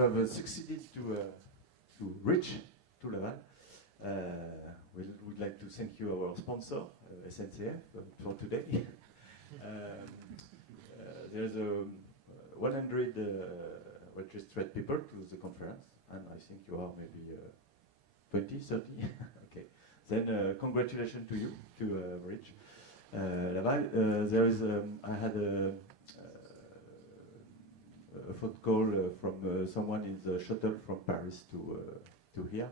to have succeeded to reach to Laval. We would like to thank you, our sponsor, SNCF, for today. There's 100 registered people to the conference, and I think you are maybe 20, 30. Okay. Then congratulations to you, to reach Laval. There is, I had a phone call from someone in the shuttle from Paris to here.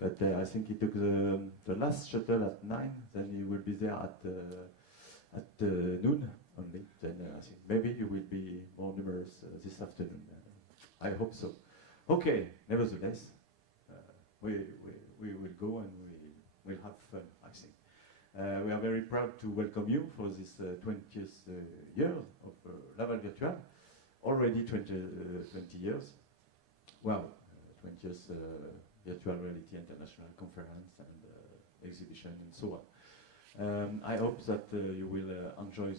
But I think he took the last shuttle at 9, then he will be there at noon only. Then I think maybe you will be more numerous this afternoon. I hope so. Okay, nevertheless, we will go and we will have fun, I think. We are very proud to welcome you for this 20th year of Laval Virtual. Already 20 years. Wow, 20th Virtual Reality International Conference and exhibition and so on. I hope that you will enjoy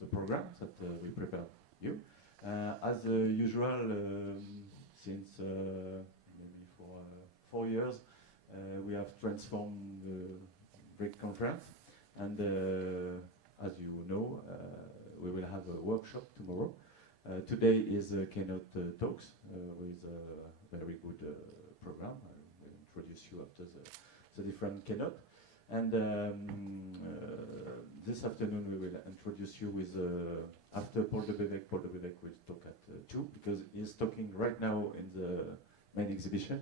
the program that we prepared you. As usual, since maybe for 4 years, we have transformed the VRIC conference, and as you know, we will have a workshop tomorrow. Today is Keynote Talks with a very good program. I will introduce you after the different keynote. And this afternoon we will introduce you with, after Paul de Bévec will talk at 2, because he's talking right now in the main exhibition.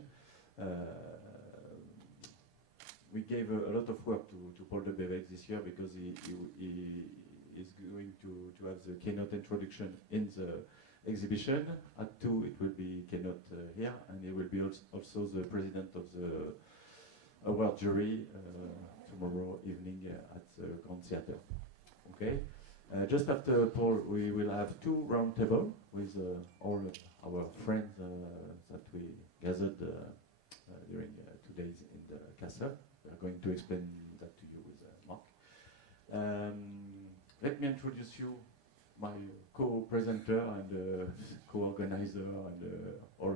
We gave a lot of work to Paul de Bévec this year because he is going to have the keynote introduction in the exhibition. At 2 it will be keynote here, and he will be also the president of the award jury tomorrow evening at the Grand Theatre. Okay. Just after Paul, we will have 2 round tables with all our friends that we gathered during 2 days in the castle. We are going to explain that to you with Mark. Let me introduce you, my co-presenter and co-organizer and all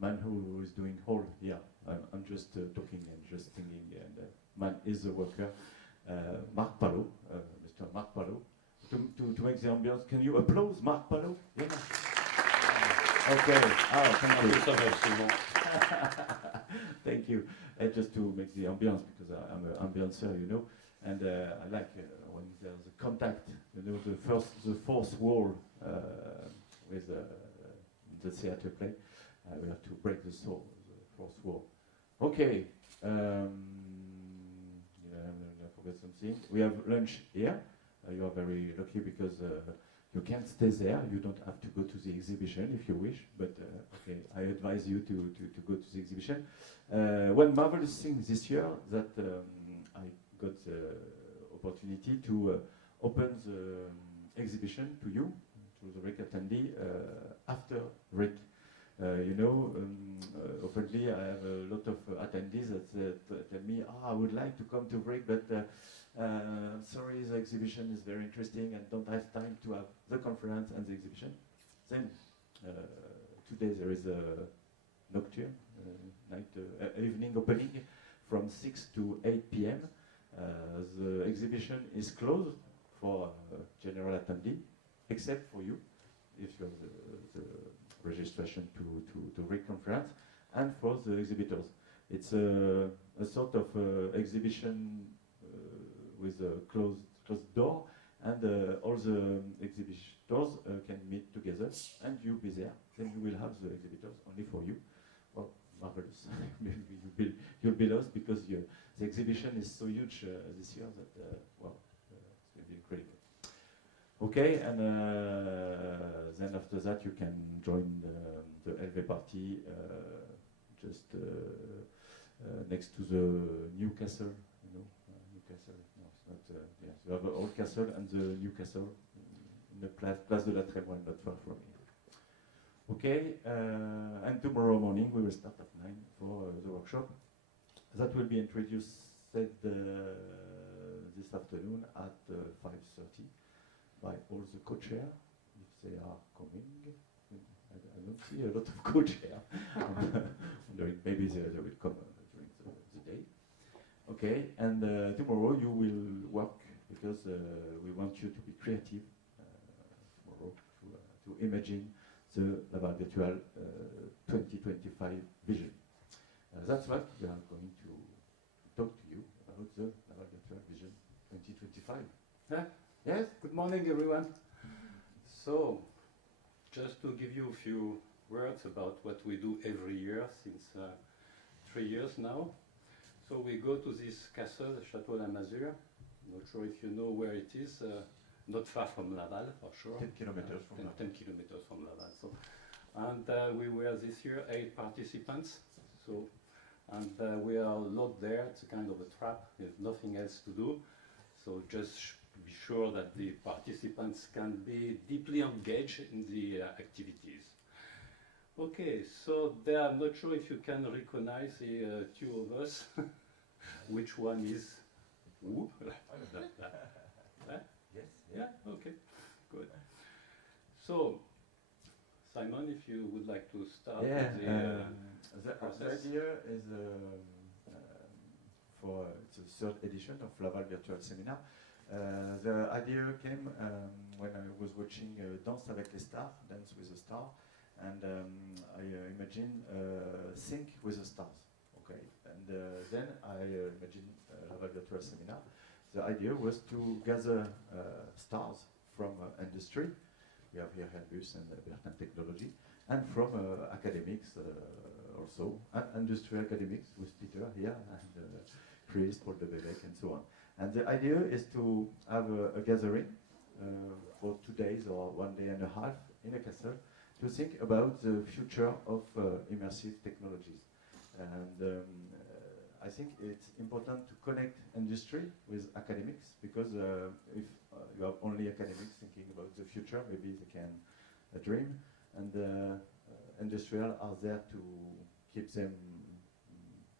man who is doing all here. I'm just talking and just singing, and man is the worker. Marc Palot, Mr. Marc Palot. To make the ambience, can you applaud Marc Palot? Yeah. Okay. Oh, thank you. Thank you. Just to make the ambience, because I'm an ambiancer, you know, and I like when there's a contact, you know, the fourth wall with the theater play. We have to break the fourth wall. Okay. I forgot something. We have lunch here. You are very lucky because you can't stay there. You don't have to go to the exhibition if you wish, but okay, I advise you to go to the exhibition. One marvelous thing this year that I got the opportunity to open the exhibition to you, to the VRIC attendee, after VRIC. You know, openly I have a lot of attendees that tell me, I would like to come to VRIC, but sorry, the exhibition is very interesting and don't have time to have the conference and the exhibition. Then today there is a nocturne, evening opening from 6 to 8 p.m. The exhibition is closed for general attendee, except for you, if you have the registration to VRIC conference, and for the exhibitors. It's a sort of exhibition with a closed door, and all the exhibitors can meet together, and you'll be there. Then you will have the exhibitors only for you. Well, marvelous. You'll be lost because the exhibition is so huge this year that, well, it's going to be incredible. Okay, and then after that you can join the LV party just next to the new castle, you know, new castle. No, it's not. Yes, you have the old castle and the new castle in the Place de la Trémoine, not far from here. Okay, and tomorrow morning we will start at 9 for the workshop. That will be introduced this afternoon at 5:30 by all the co-chairs, if they are coming. I don't see a lot of coach here. Wondering maybe they will come during the day. Okay, and tomorrow you will work because we want you to be creative tomorrow to imagine the Laval Virtual 2025 vision. That's what we are going to talk to you about the Laval Virtual Vision 2025. Yeah. Yes? Good morning, everyone. So, just to give you a few words about what we do every year since 3 years now. So we go to this castle, the Château la Masure. Not sure if you know where it is. Not far from Laval, for sure. 10 kilometers from Laval. 10 kilometers from Laval. So, and we were this year 8 participants. So, and we are locked there. It's a kind of a trap. There's nothing else to do. So just be sure that the participants can be deeply engaged in the activities. Okay, so there, I'm not sure if you can recognize the two of us. Which one is who? Yes. Yeah, okay, good. So, Simon, if you would like to start with the process. The idea is for the third edition of Laval Virtual Seminar. The idea came when I was watching Danse avec les stars, Dance with the Star, and I imagined Sync with the Stars. Okay, and then I imagined Laval Virtual Seminar. The idea was to gather stars from industry. We have here Airbus and Bertin Technology, and from academics also, industrial academics with Peter here, and Chris, Paul de Bellec, and so on. And the idea is to have a gathering for 2 days or 1 day and a half in a castle to think about the future of immersive technologies. And I think it's important to connect industry with academics, because if you have only academics thinking about the future, maybe they can dream, and industrial are there to keep them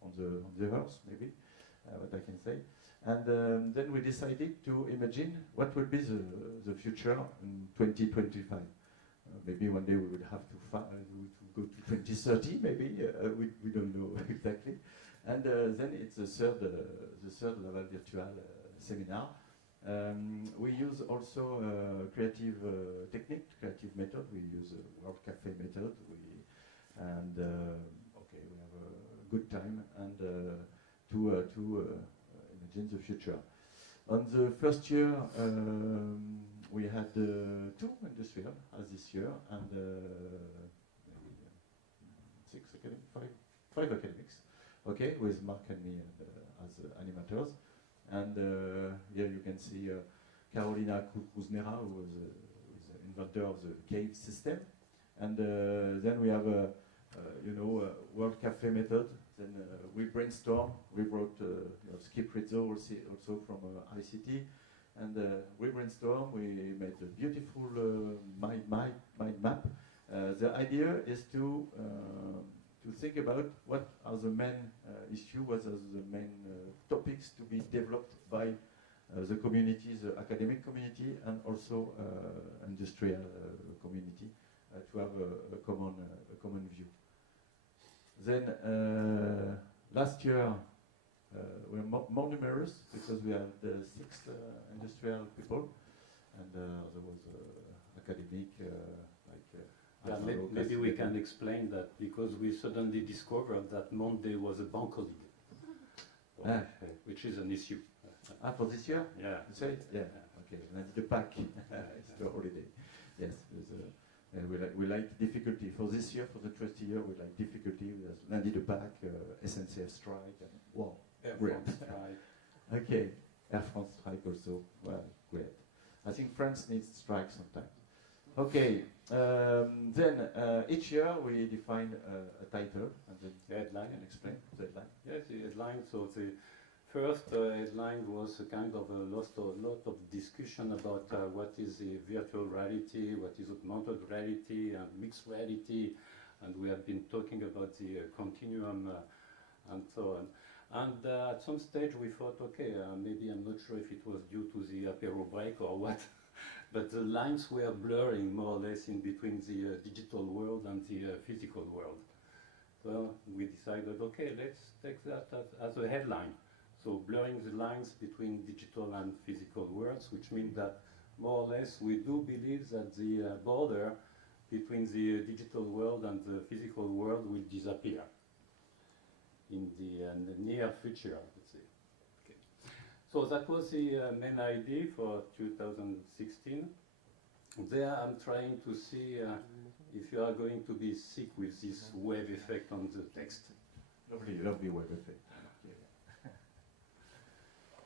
on the earth, maybe, what I can say. And then we decided to imagine what will be the future in 2025. Maybe one day we would have to go to 2030, maybe, we don't know exactly. And then it's the third Laval Virtual seminar. We use also creative technique, creative method. We use a World Cafe method. Okay, we have a good time and to imagine the future. On the first year, we had 2 industrial as this year, and maybe 6 academics, 5 academics. Okay, with Mark and me as animators. And here you can see Carolina Kuznera, who was the inventor of the cave system. And then we have a World Cafe method. Then we brainstorm. We wrote Skip Rizzo also from ICT. And we brainstorm. We made a beautiful mind map. The idea is to think about what are the main issues, what are the main topics to be developed by the community, the academic community, and also industrial community, to have a common view. Then last year we were more numerous, because we had 6 industrial people, and there was academic yeah, maybe we can explain that, because we suddenly discovered that Monday was a bank holiday, which is an issue. For this year? Yeah. You say? Yeah. Okay. Lundi de Pâques. It's the holiday. Yes. We like difficulty. For this year, for the 20th year, we like difficulty. There's Lundi de Pâques, SNCF strike, and wow. Air great. France strike. Okay. Air France strike also. Well, great. I think France needs strike sometimes. Okay, then each year we define a title, and then the headline. Can explain the headline. Yes, the headline. So the first headline was a kind of a lot of discussion about what is the virtual reality, what is augmented reality, and mixed reality, and we have been talking about the continuum and so on. And at some stage we thought, okay, maybe I'm not sure if it was due to the apéro break or what. but the lines were blurring more or less in between the digital world and the physical world. So we decided, okay, let's take that as a headline. So blurring the lines between digital and physical worlds, which means that more or less we do believe that the border between the digital world and the physical world will disappear in the near future, let's say. Okay. So that was the main idea for 2016. There I'm trying to see if you are going to be sick with this wave effect on the text. Lovely, lovely wave effect.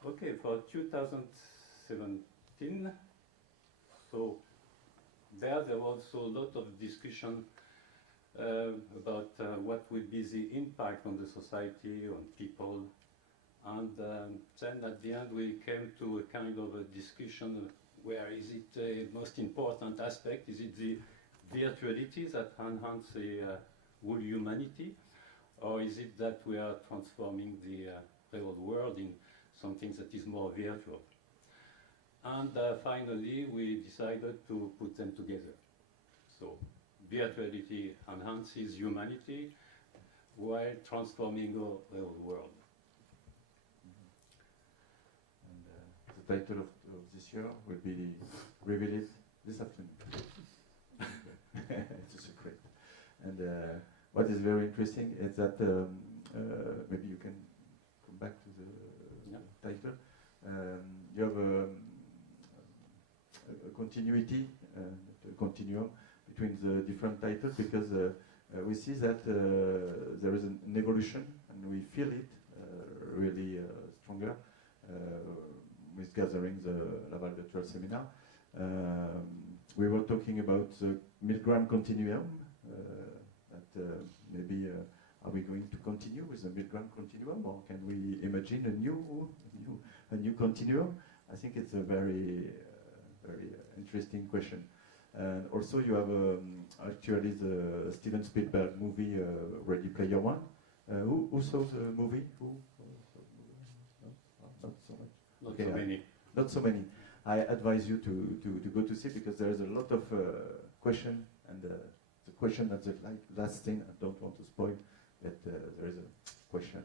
Okay, for 2017, so there was also a lot of discussion about what will be the impact on the society, on people, and then at the end we came to a kind of a discussion where is it the most important aspect? Is it the virtuality that enhances the whole humanity, or is it that we are transforming the real world in something that is more virtual? And finally, we decided to put them together. So, virtuality enhances humanity while transforming our real world. And the title of this year will be revealed this afternoon. It's a secret. And what is very interesting is that maybe you can come back to the title. You have a continuity, a continuum between the different titles, because we see that there is an evolution, and we feel it really stronger with gathering the Laval Virtual Seminar. We were talking about the Milgram continuum, that maybe are we going to continue with the Milgram continuum, or can we imagine a new continuum? I think it's a very interesting question. And also you have actually the Steven Spielberg movie Ready Player One. Who saw the movie? Who? No? Not so much. Not so many. Not so many. I advise you to go to see, because there is a lot of question, and the question at the last thing, I don't want to spoil, but there is a question,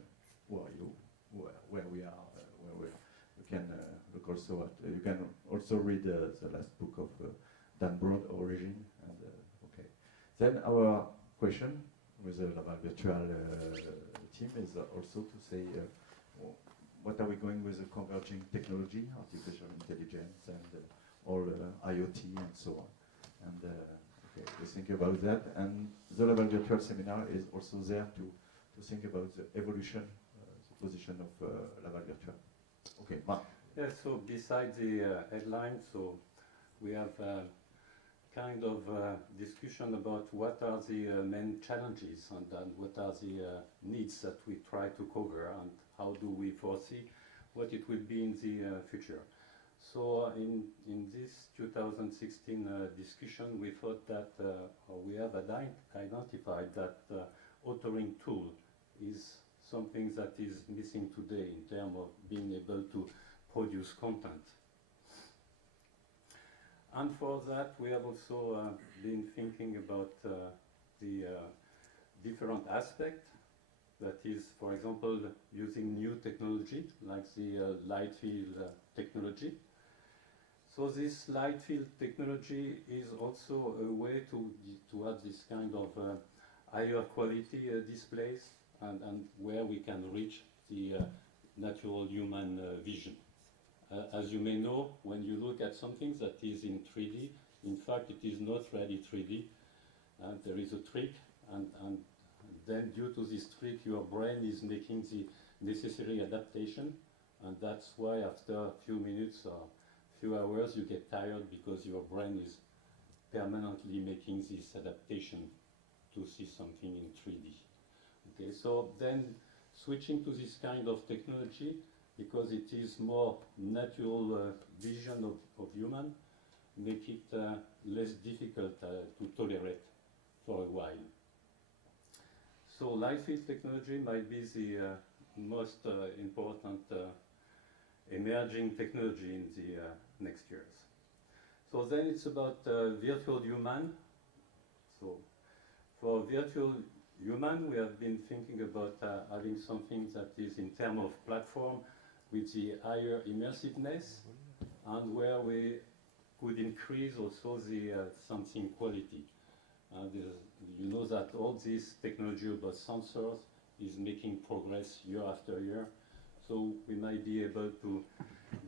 who are you, where we are, where we are. You can look also at, you can also read the last book of Dan Broad, Origin, and okay. Then our question with the Laval Virtual team is also to say, what are we going with the converging technology, artificial intelligence, and all IoT and so on. And okay, we think about that. And the Laval Virtual Seminar is also there to think about the evolution, the position of Laval Virtual. Okay, Mark. Yeah, so besides the headline, so we have kind of discussion about what are the main challenges, and what are the needs that we try to cover, and how do we foresee what it will be in the future. So in this 2016 discussion, we thought that, or we have identified that authoring tool is something that is missing today in terms of being able to produce content. And for that, we have also been thinking about the different aspects. That is, for example, using new technology, like the light field technology. So this light field technology is also a way to have this kind of higher quality displays, and where we can reach the natural human vision. As you may know, when you look at something that is in 3D, in fact it is not really 3D, and there is a trick, and then due to this trick your brain is making the necessary adaptation, and that's why after a few minutes or few hours you get tired, because your brain is permanently making this adaptation to see something in 3D. Okay, so then switching to this kind of technology, because it is more natural vision of human, make it less difficult to tolerate for a while. So light field technology might be the most important emerging technology in the next years. So then it's about virtual human. So for virtual human, we have been thinking about having something that is in terms of platform with the higher immersiveness, and where we could increase also the sensing quality. You know that all this technology about sensors is making progress year after year, so we might be able to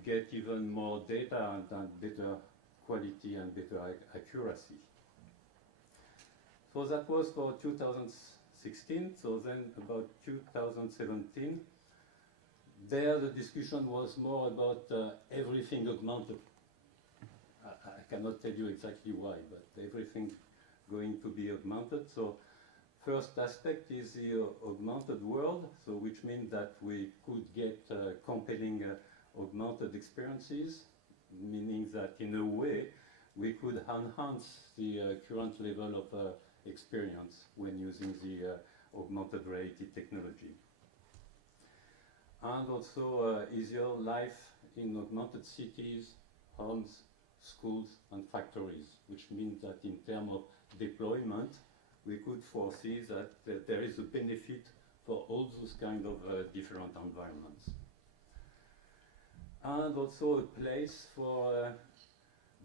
get even more data and better quality and better accuracy. So that was for 2016. So then about 2017, there the discussion was more about everything augmented. I cannot tell you exactly why, but everything going to be augmented. So first aspect is the augmented world, so which means that we could get compelling augmented experiences, meaning that in a way we could enhance the current level of experience when using the augmented reality technology. And also easier life in augmented cities, homes, schools and factories, which means that in terms of deployment, we could foresee that there is a benefit for all those kind of different environments. And also a place for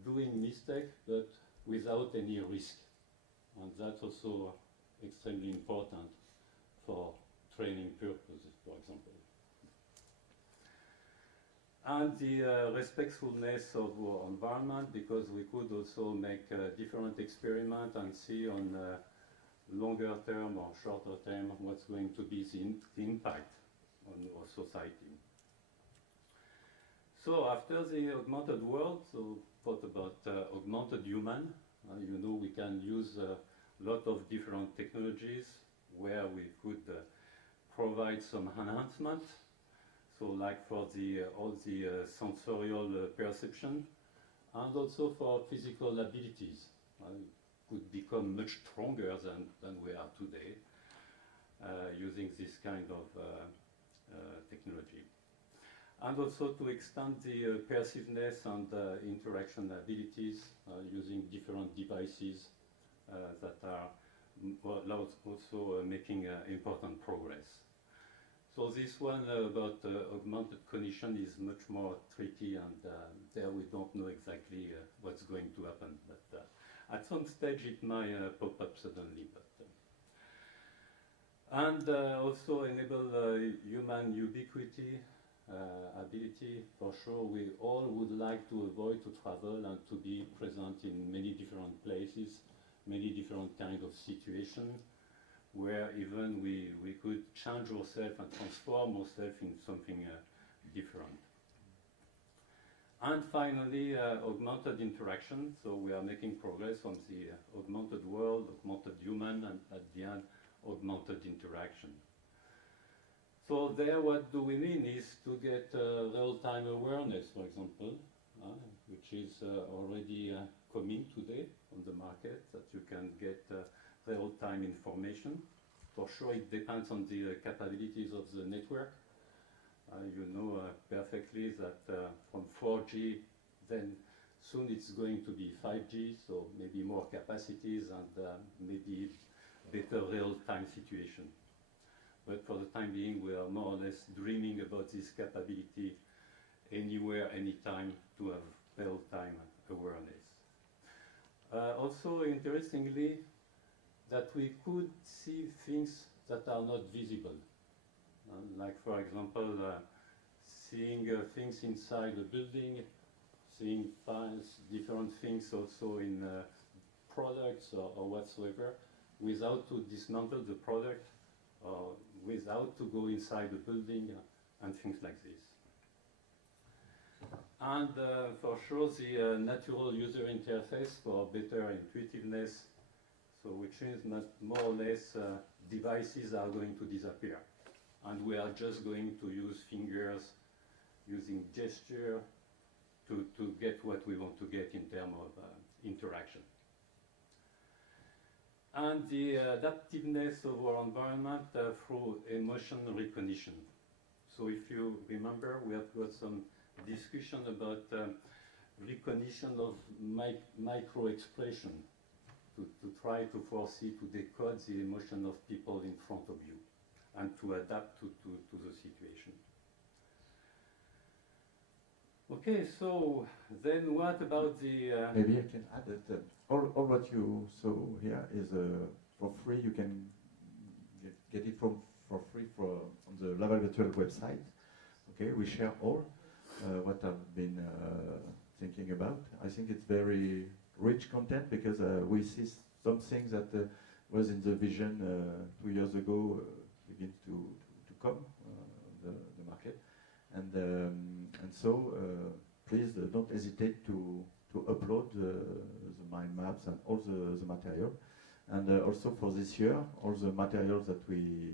doing mistakes, but without any risk. And that's also extremely important for training purposes, for example. And the respectfulness of our environment, because we could also make different experiments and see on longer term or shorter term what's going to be the impact on our society. So after the augmented world, so what about augmented human? You know, we can use a lot of different technologies where we could provide some enhancement. So like for all the sensorial perception, and also for physical abilities. Could become much stronger than we are today using this kind of technology. And also to extend the perceiveness and interaction abilities using different devices that are also making important progress. So this one about augmented cognition is much more tricky, and there we don't know exactly what's going to happen. But at some stage it might pop up suddenly. And also enable human ubiquity ability. For sure, we all would like to avoid to travel and to be present in many different places, many different kinds of situations, where even we could change ourselves and transform ourselves in something different. And finally, augmented interaction. So we are making progress on the augmented world, augmented human, and at the end, augmented interaction. So there, what do we mean is to get real-time awareness, for example, which is already coming today on the market, that you can get real-time information. For sure, it depends on the capabilities of the network. You know perfectly that from 4G, then soon it's going to be 5G, so maybe more capacities and maybe better real-time situation. But for the time being, we are more or less dreaming about this capability anywhere, anytime, to have real-time awareness. Also, interestingly, that we could see things that are not visible. Like, for example, seeing things inside a building, seeing different things also in products or whatsoever, without to dismantle the product, or without to go inside the building, and things like this. And for sure, the natural user interface for better intuitiveness, so which means that more or less devices are going to disappear. And we are just going to use fingers, using gesture, to get what we want to get in terms of interaction. And the adaptiveness of our environment through emotion recognition. So if you remember, we have got some discussion about recognition of micro expression to try to foresee, to decode the emotion of people in front of you and to adapt to the situation. Okay, so then what about the... Maybe I can add that all what you saw here is for free. You can get it for free on the Laval Virtual website. Okay, we share all what I've been thinking about. I think it's very rich content because we see some things that was in the vision 2 years ago begin to come the market, and so please don't hesitate to upload the mind maps and all the material, and also for this year all the materials that we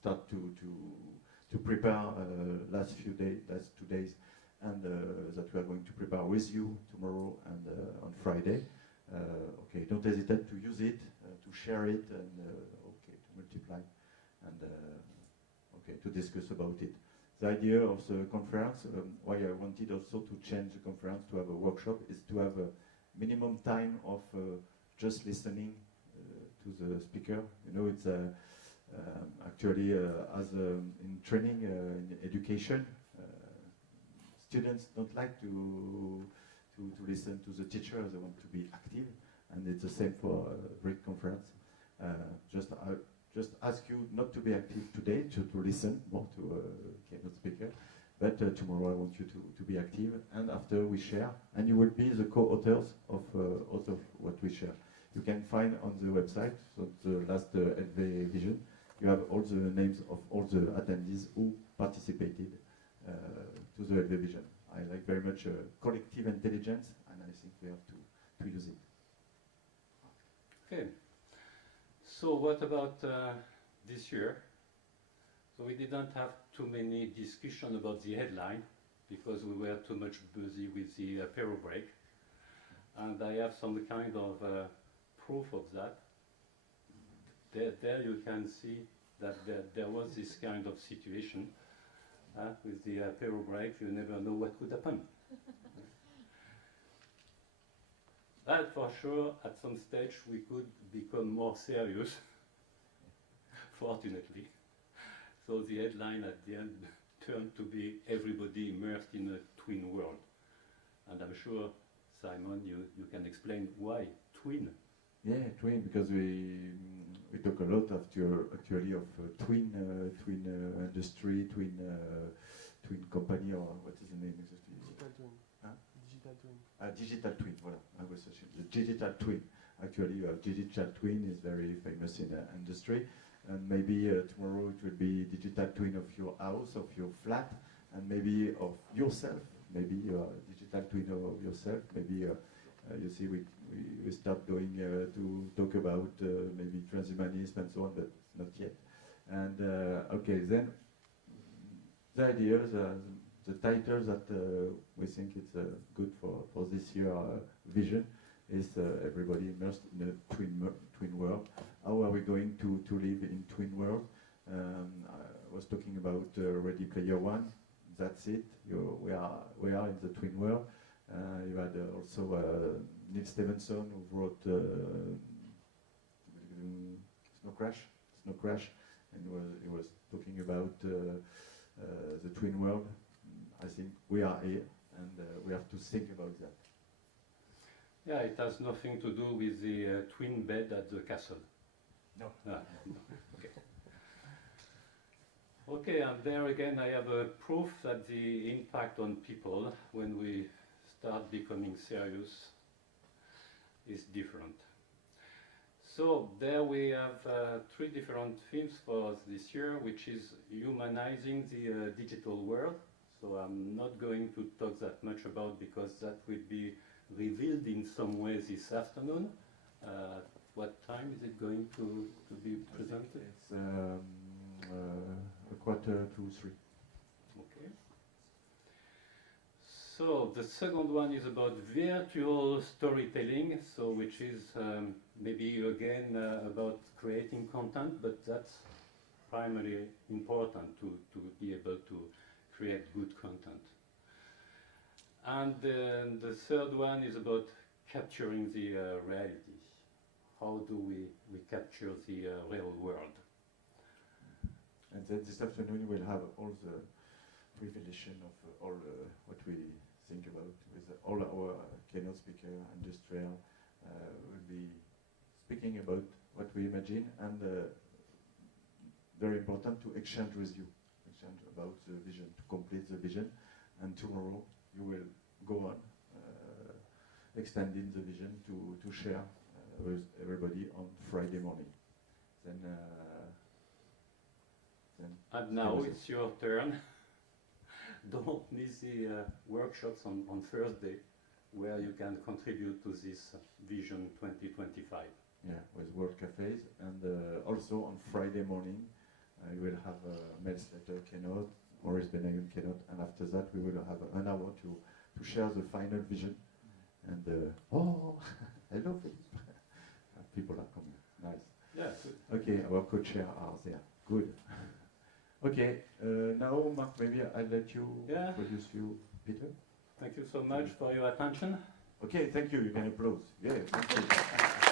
start to prepare last 2 days, and that we are going to prepare with you tomorrow and on Friday. Okay, don't hesitate to use it, to share it, and okay, to multiply, and okay, to discuss about it. The idea of the conference, why I wanted also to change the conference to have a workshop, is to have a minimum time of just listening to the speaker. You know, it's actually as in training, in education, students don't like to listen to the teacher. They want to be active, and it's the same for VRIC conference. Just ask you not to be active today, to listen more to keynote speaker, but tomorrow I want you to be active, and after we share, and you will be the co-authors of what we share. You can find on the website, so the last LV Vision, you have all the names of all the attendees who participated to the LV Vision. I like very much collective intelligence, and I think we have to use it. Okay. So what about this year? So we didn't have too many discussion about the headline because we were too much busy with the apéro break. And I have some kind of proof of that. There you can see that there was this kind of situation with the apéro break. You never know what could happen. But for sure, at some stage, we could become more serious, fortunately. So the headline at the end turned to be everybody immersed in a twin world. And I'm sure, Simon, you can explain why twin. Yeah, twin, because we talk a lot actually of twin industry, twin company, or what is the name exactly? Digital twin. Huh? Digital twin. Digital twin, voilà. I was searching. The digital twin. Actually, digital twin is very famous in the industry, and maybe tomorrow it will be digital twin of your house, of your flat, and maybe of yourself. Maybe digital twin of yourself. Maybe you see we start going to talk about maybe transhumanism and so on, but not yet. And okay, then the ideas. The title that we think it's good for this year vision is everybody immersed in a twin world. How are we going to live in twin world? I was talking about Ready Player One. That's it. We are in the twin world. You had also Neil Stevenson who wrote Snow Crash, and he was talking about the twin world. I think we are here, and we have to think about that. Yeah, it has nothing to do with the twin bed at the castle. No. Okay. Okay, and there again I have a proof that the impact on people when we start becoming serious is different. So there we have 3 different themes for this year, which is humanizing the digital world. So I'm not going to talk that much about because that will be revealed in some way this afternoon. What time is it going to be presented? It's a 2:45. Okay. So the second one is about virtual storytelling, so which is maybe again about creating content, but that's primarily important to be able to create good content. And the third one is about capturing the reality. How do we capture the real world? And then this afternoon we'll have all the revelation of all what we think about with all our keynote speaker, industrial, will be speaking about what we imagine, and very important to exchange with you, exchange about the vision, to complete the vision, and tomorrow you will go on extending the vision to share with everybody on Friday morning. And now it's your turn. Don't miss the workshops on Thursday, where you can contribute to this Vision 2025. Yeah, with World Cafes, and also on Friday morning you will have a Mail Slater keynote, Maurice Benayoun keynote, and after that we will have an hour to share the final vision. And oh, hello Philippe. People are coming. Nice. Yeah. Good. Okay, our co-chair are there. Good. Okay, now Mark, maybe I'll let you introduce you, Peter. Thank you so much for your attention. Okay, thank you. You can applaud. Yeah, thank you.